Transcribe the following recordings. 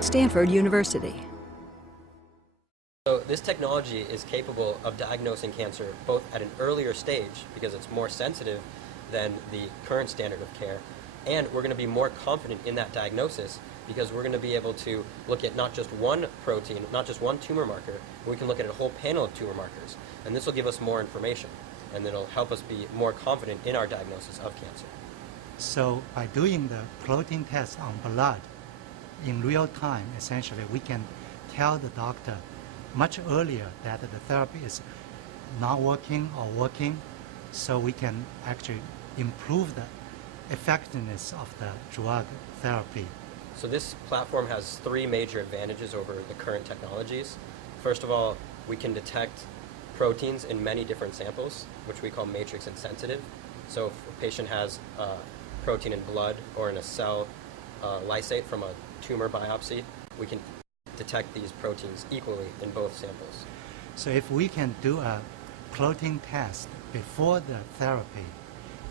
Stanford University. So this technology is capable of diagnosing cancer both at an earlier stage, because it's more sensitive than the current standard of care, and we're going to be more confident in that diagnosis because we're going to be able to look at not just one protein, not just one tumor marker, but we can look at a whole panel of tumor markers, and this will give us more information, and it'll help us be more confident in our diagnosis of cancer. So by doing the protein test on blood in real time, essentially, we can tell the doctor much earlier that the therapy is not working or working, so we can actually improve the effectiveness of the drug therapy. So this platform has three major advantages over the current technologies. First of all, we can detect proteins in many different samples, which we call matrix insensitive. So if a patient has a protein in blood or in a cell lysate from a tumor biopsy, we can detect these proteins equally in both samples. So if we can do a protein test before the therapy,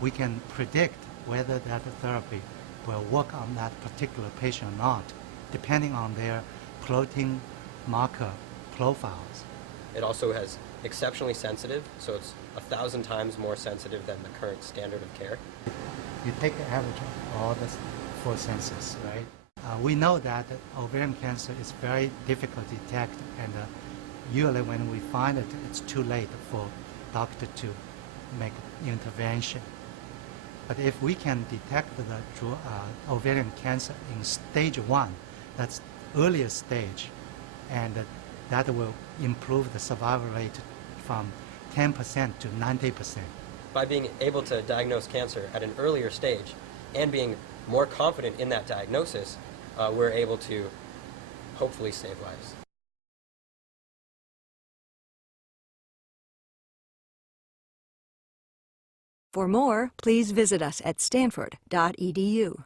we can predict whether that therapy will work on that particular patient or not, depending on their protein marker profiles. It also has exceptionally sensitive, so it's 1,000 times more sensitive than the current standard of care. You take the average of all the four senses, right? We know that ovarian cancer is very difficult to detect, and usually when we find it, it's too late for doctor to make intervention. But if we can detect the ovarian cancer in stage 1, that's earliest stage, and that will improve the survival rate from 10% to 90%. By being able to diagnose cancer at an earlier stage and being more confident in that diagnosis, we're able to hopefully save lives. For more, please visit us at stanford.edu.